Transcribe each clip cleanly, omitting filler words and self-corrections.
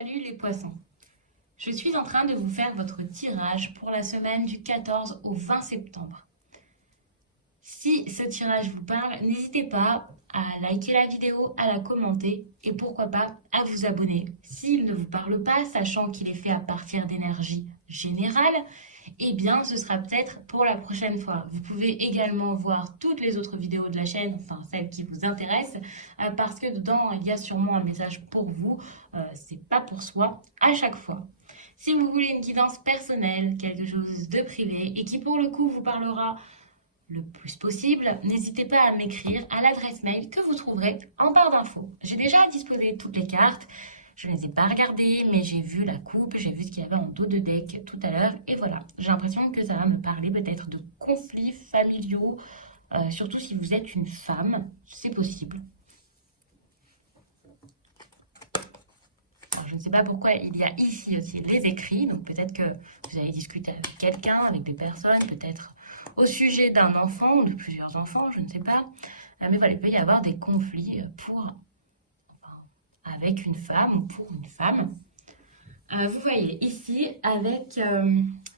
Salut les poissons, je suis en train de vous faire votre tirage pour la semaine du 14 au 20 septembre. Si ce tirage vous parle, n'hésitez pas à liker la vidéo, à la commenter et pourquoi pas à vous abonner. S'il ne vous parle pas, sachant qu'il est fait à partir d'énergie générale, eh bien ce sera peut-être pour la prochaine fois. Vous pouvez également voir toutes les autres vidéos de la chaîne, enfin celles qui vous intéressent, parce que dedans il y a sûrement un message pour vous, c'est pas pour soi à chaque fois. Si vous voulez une guidance personnelle, quelque chose de privé et qui pour le coup vous parlera le plus possible, n'hésitez pas à m'écrire à l'adresse mail que vous trouverez en barre d'infos. J'ai déjà disposé toutes les cartes, je ne les ai pas regardées, mais j'ai vu la coupe, j'ai vu ce qu'il y avait en dos de deck tout à l'heure, et voilà. J'ai l'impression que ça va me parler peut-être de conflits familiaux, surtout si vous êtes une femme, c'est possible. Alors, je ne sais pas pourquoi il y a ici aussi les écrits, donc peut-être que vous allez discuter avec quelqu'un, avec des personnes, peut-être au sujet d'un enfant ou de plusieurs enfants, je ne sais pas. Mais voilà, il peut y avoir des conflits avec une femme ou pour une femme. Vous voyez, ici, avec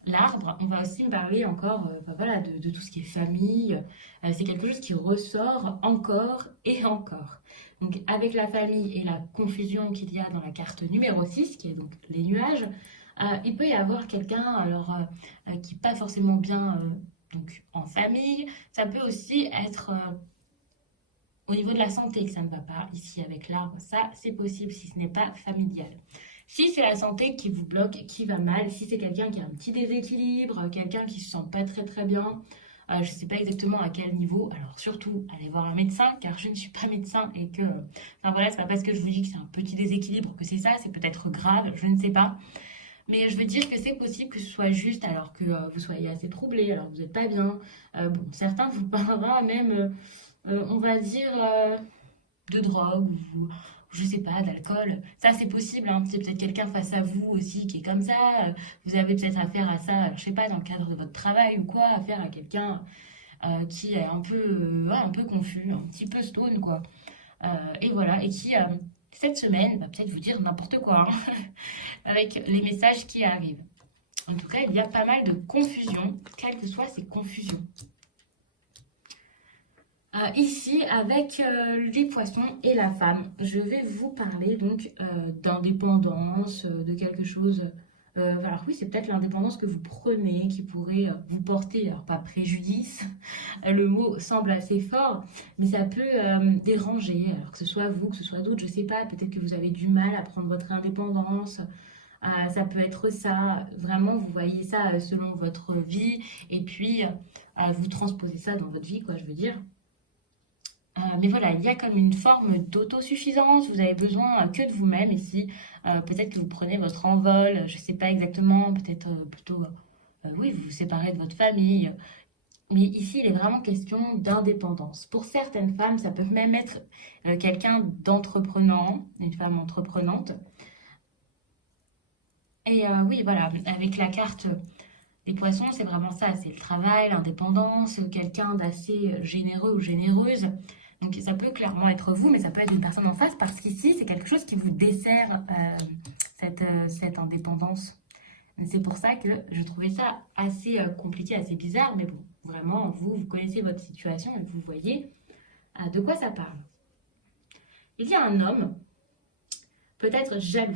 l'arbre, on va aussi me parler encore voilà, de tout ce qui est famille. C'est quelque chose qui ressort encore et encore. Donc, avec la famille et la confusion qu'il y a dans la carte numéro 6, qui est donc les nuages, il peut y avoir quelqu'un alors qui n'est pas forcément bien donc, en famille. Ça peut aussi être au niveau de la santé que ça ne va pas. Ici, avec l'arbre, ça, c'est possible si ce n'est pas familial. Si c'est la santé qui vous bloque, qui va mal, si c'est quelqu'un qui a un petit déséquilibre, quelqu'un qui se sent pas très bien, je ne sais pas exactement à quel niveau, alors surtout allez voir un médecin, car je ne suis pas médecin et que, enfin voilà, c'est pas parce que je vous dis que c'est un petit déséquilibre que c'est ça, c'est peut-être grave, je ne sais pas. Mais je veux dire que c'est possible que ce soit juste alors que vous soyez assez troublé, alors que vous n'êtes pas bien. Bon, certains vous parleront même, on va dire, de drogue ou je sais pas, d'alcool. Ça, c'est possible, hein. C'est peut-être quelqu'un face à vous aussi qui est comme ça. Vous avez peut-être affaire à ça, je sais pas, dans le cadre de votre travail ou quoi, affaire à quelqu'un qui est ouais, un peu confus, un petit peu stone, quoi. Et voilà, et qui, cette semaine, va peut-être vous dire n'importe quoi, hein, avec les messages qui arrivent. En tout cas, il y a pas mal de confusion, quelles que soient ces confusions. Ici, avec les poissons et la femme, je vais vous parler donc d'indépendance, de quelque chose. Alors oui, c'est peut-être l'indépendance que vous prenez qui pourrait vous porter, alors pas préjudice, le mot semble assez fort, mais ça peut déranger, alors que ce soit vous, que ce soit d'autres, je sais pas, peut-être que vous avez du mal à prendre votre indépendance. Ça peut être ça, vraiment, vous voyez ça selon votre vie, et puis vous transposez ça dans votre vie, quoi, je veux dire. Mais voilà, il y a comme une forme d'autosuffisance, vous avez besoin que de vous-même ici. Peut-être que vous prenez votre envol, je ne sais pas exactement, peut-être plutôt, oui, vous vous séparez de votre famille. Mais ici, il est vraiment question d'indépendance. Pour certaines femmes, ça peut même être quelqu'un d'entreprenant, une femme entreprenante. Et oui, voilà, avec la carte des poissons, c'est vraiment ça, c'est le travail, l'indépendance, quelqu'un d'assez généreux ou généreuse. Donc ça peut clairement être vous, mais ça peut être une personne en face, parce qu'ici, c'est quelque chose qui vous dessert cette indépendance. C'est pour ça que je trouvais ça assez compliqué, assez bizarre, mais bon, vraiment, vous connaissez votre situation et vous voyez de quoi ça parle. Il y a un homme, peut-être jaloux,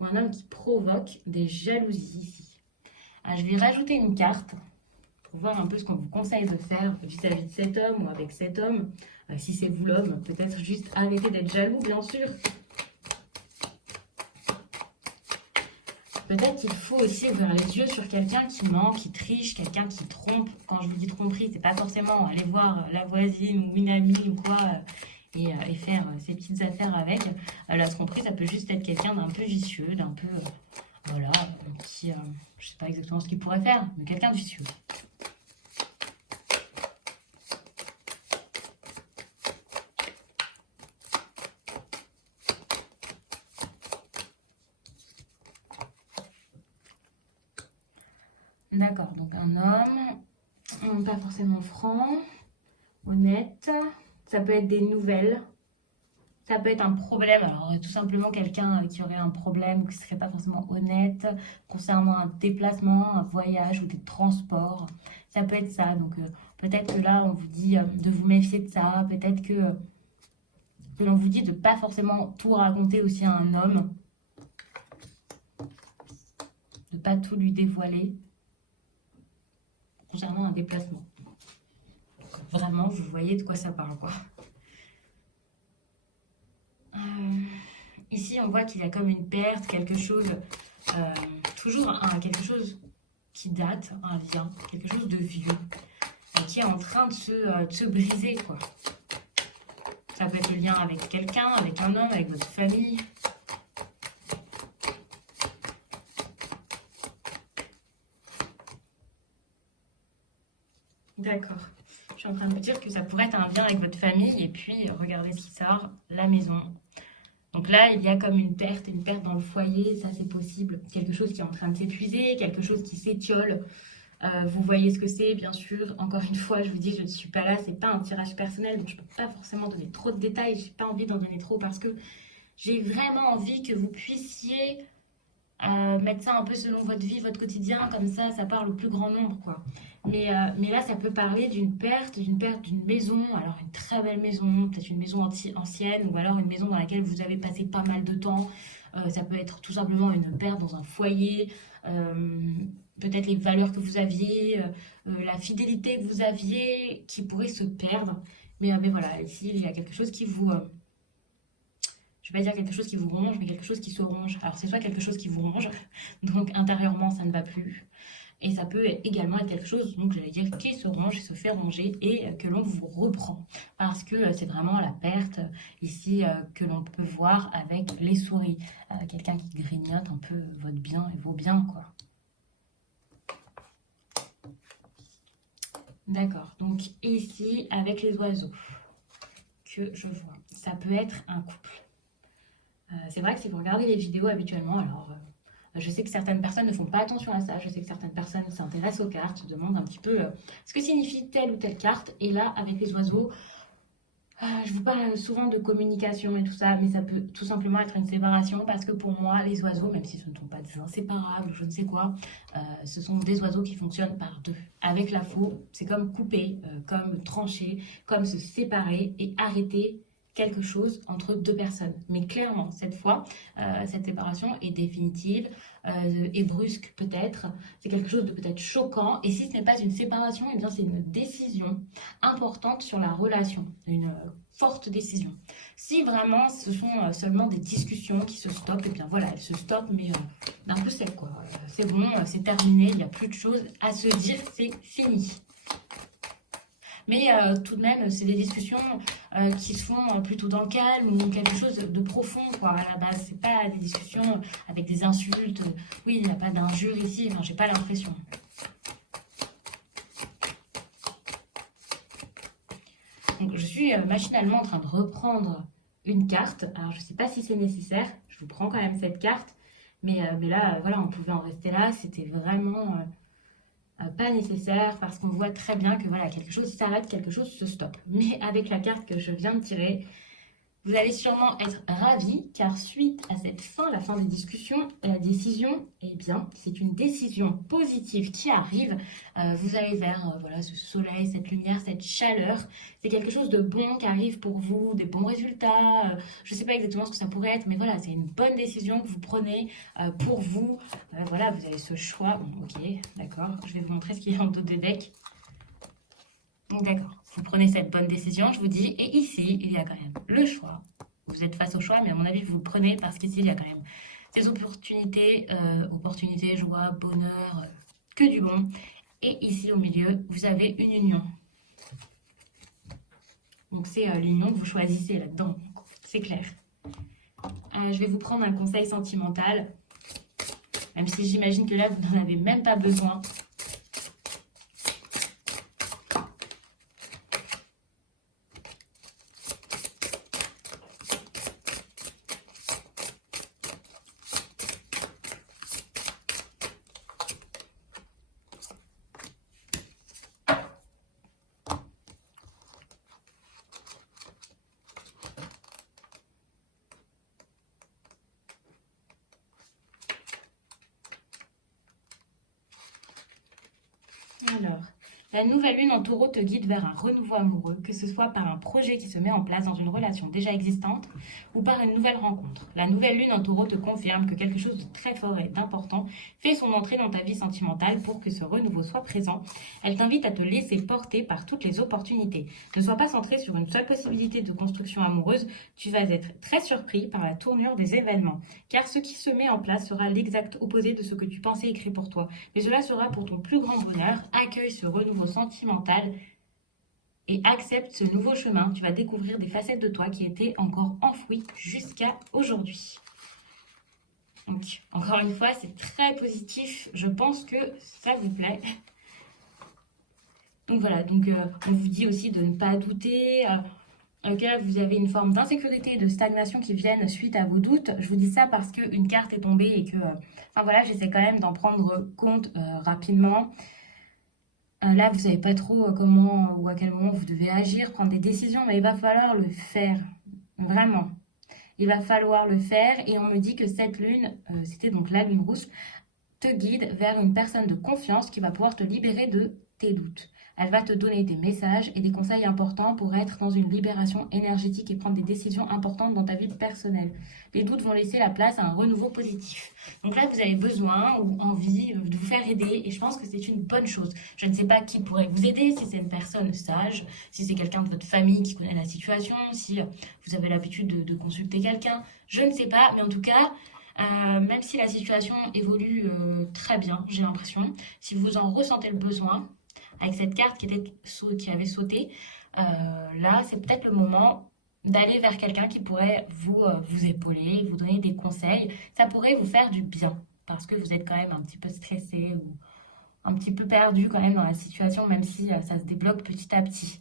ou un homme qui provoque des jalousies ici. Je vais rajouter une carte pour voir un peu ce qu'on vous conseille de faire vis-à-vis de cet homme ou avec cet homme. Si c'est vous l'homme, peut-être juste arrêter d'être jaloux, bien sûr. Peut-être qu'il faut aussi ouvrir les yeux sur quelqu'un qui ment, qui triche, quelqu'un qui trompe. Quand je vous dis tromperie, c'est pas forcément aller voir la voisine ou une amie ou quoi et faire ses petites affaires avec. La tromperie, ça peut juste être quelqu'un d'un peu vicieux, d'un peu, voilà, qui, je sais pas exactement ce qu'il pourrait faire, mais quelqu'un de vicieux. D'accord, donc un homme, pas forcément franc, honnête. Ça peut être des nouvelles. Ça peut être un problème, alors tout simplement quelqu'un qui aurait un problème ou qui ne serait pas forcément honnête concernant un déplacement, un voyage ou des transports. Ça peut être ça. Donc peut-être que là, on vous dit de vous méfier de ça. Peut-être que l'on vous dit de ne pas forcément tout raconter aussi à un homme. De ne pas tout lui dévoiler concernant un déplacement. Vraiment, vous voyez de quoi ça parle, quoi. Ici, on voit qu'il y a comme une perte, quelque chose, toujours quelque chose qui date, un lien, quelque chose de vieux, qui est en train de se briser, quoi. Ça peut être le lien avec quelqu'un, avec un homme, avec votre famille. D'accord. Je suis en train de vous dire que ça pourrait être un lien avec votre famille. Et puis, regardez ce qui sort, la maison. Donc là, il y a comme une perte dans le foyer, ça c'est possible. Quelque chose qui est en train de s'épuiser, quelque chose qui s'étiole. Vous voyez ce que c'est, bien sûr. Encore une fois, je vous dis, je ne suis pas là, c'est pas un tirage personnel, donc je ne peux pas forcément donner trop de détails. J'ai pas envie d'en donner trop parce que j'ai vraiment envie que vous puissiez mettre ça un peu selon votre vie, votre quotidien, comme ça parle au plus grand nombre, quoi. Mais là, ça peut parler d'une perte d'une maison, alors une très belle maison, peut-être une maison ancienne, ou alors une maison dans laquelle vous avez passé pas mal de temps. Ça peut être tout simplement une perte dans un foyer, peut-être les valeurs que vous aviez, la fidélité que vous aviez, qui pourrait se perdre. Mais voilà, ici, il y a quelque chose qui vous... je vais pas dire quelque chose qui vous ronge, mais quelque chose qui se ronge. Alors c'est soit quelque chose qui vous ronge, donc intérieurement ça ne va plus. Et ça peut également être quelque chose, donc j'allais dire, qui se ronge, se fait ronger et que l'on vous reprend. Parce que c'est vraiment la perte ici que l'on peut voir avec les souris. Quelqu'un qui grignote un peu votre bien et vos biens, quoi. D'accord, donc ici avec les oiseaux que je vois, ça peut être un couple. C'est vrai que si vous regardez les vidéos habituellement, alors je sais que certaines personnes ne font pas attention à ça, je sais que certaines personnes s'intéressent aux cartes, se demandent un petit peu ce que signifie telle ou telle carte, et là avec les oiseaux, je vous parle souvent de communication et tout ça, mais ça peut tout simplement être une séparation parce que pour moi, les oiseaux, même si ce ne sont pas des inséparables, je ne sais quoi, ce sont des oiseaux qui fonctionnent par deux. Avec la faux, c'est comme couper, comme trancher, comme se séparer et arrêter quelque chose entre deux personnes. Mais clairement, cette fois, cette séparation est définitive et brusque peut-être. C'est quelque chose de peut-être choquant. Et si ce n'est pas une séparation, eh bien c'est une décision importante sur la relation, une forte décision. Si vraiment ce sont seulement des discussions qui se stoppent, et bien voilà, elles se stoppent, mais d'un coup sec, quoi. C'est bon, c'est terminé, il n'y a plus de choses à se dire, c'est fini. Mais tout de même, c'est des discussions qui se font plutôt dans le calme ou quelque chose de profond, quoi. À la base, c'est pas des discussions avec des insultes. Oui, il n'y a pas d'injures ici, enfin, j'ai pas l'impression. Donc, je suis machinalement en train de reprendre une carte. Alors, je ne sais pas si c'est nécessaire. Je vous prends quand même cette carte. Mais là, voilà, on pouvait en rester là. C'était vraiment pas nécessaire parce qu'on voit très bien que voilà, quelque chose s'arrête, quelque chose se stoppe. Mais avec la carte que je viens de tirer, vous allez sûrement être ravis car suite à cette fin, la fin des discussions, la décision, eh bien, c'est une décision positive qui arrive. Vous allez vers voilà, ce soleil, cette lumière, cette chaleur. C'est quelque chose de bon qui arrive pour vous, des bons résultats. Je ne sais pas exactement ce que ça pourrait être, mais voilà, c'est une bonne décision que vous prenez pour vous. Voilà, vous avez ce choix. Bon, ok, d'accord. Je vais vous montrer ce qu'il y a en dos des decks. Donc d'accord, vous prenez cette bonne décision, je vous dis, et ici, il y a quand même le choix. Vous êtes face au choix, mais à mon avis, vous le prenez parce qu'ici, il y a quand même des opportunités, joie, bonheur, que du bon. Et ici, au milieu, vous avez une union. Donc c'est l'union que vous choisissez là-dedans, c'est clair. Je vais vous prendre un conseil sentimental, même si j'imagine que là, vous n'en avez même pas besoin. La nouvelle lune en taureau te guide vers un renouveau amoureux, que ce soit par un projet qui se met en place dans une relation déjà existante ou par une nouvelle rencontre. La nouvelle lune en taureau te confirme que quelque chose de très fort et d'important fait son entrée dans ta vie sentimentale pour que ce renouveau soit présent. Elle t'invite à te laisser porter par toutes les opportunités. Ne sois pas centré sur une seule possibilité de construction amoureuse, tu vas être très surpris par la tournure des événements, car ce qui se met en place sera l'exact opposé de ce que tu pensais écrit pour toi. Mais cela sera pour ton plus grand bonheur. Accueille ce renouveau sentimental et accepte ce nouveau chemin. Tu vas découvrir des facettes de toi qui étaient encore enfouies jusqu'à aujourd'hui. Donc, encore une fois, c'est très positif. Je pense que ça vous plaît. Donc voilà, on vous dit aussi de ne pas douter. Que vous avez une forme d'insécurité et de stagnation qui viennent suite à vos doutes. Je vous dis ça parce qu'une carte est tombée et que, enfin voilà, j'essaie quand même d'en prendre compte rapidement. Là, vous savez pas trop comment ou à quel moment vous devez agir, prendre des décisions, mais il va falloir le faire, vraiment. Il va falloir le faire et on me dit que cette lune, c'était donc la lune rousse, te guide vers une personne de confiance qui va pouvoir te libérer de tes doutes. Elle va te donner des messages et des conseils importants pour être dans une libération énergétique et prendre des décisions importantes dans ta vie personnelle. Les doutes vont laisser la place à un renouveau positif. Donc là, vous avez besoin ou envie de vous faire aider et je pense que c'est une bonne chose. Je ne sais pas qui pourrait vous aider, si c'est une personne sage, si c'est quelqu'un de votre famille qui connaît la situation, si vous avez l'habitude de consulter quelqu'un. Je ne sais pas, mais en tout cas, même si la situation évolue très bien, j'ai l'impression, si vous en ressentez le besoin, avec cette carte qui avait sauté, là, c'est peut-être le moment d'aller vers quelqu'un qui pourrait vous épauler, vous donner des conseils. Ça pourrait vous faire du bien, parce que vous êtes quand même un petit peu stressé ou un petit peu perdu quand même dans la situation, même si ça se débloque petit à petit.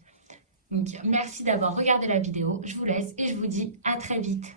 Donc, merci d'avoir regardé la vidéo. Je vous laisse et je vous dis à très vite.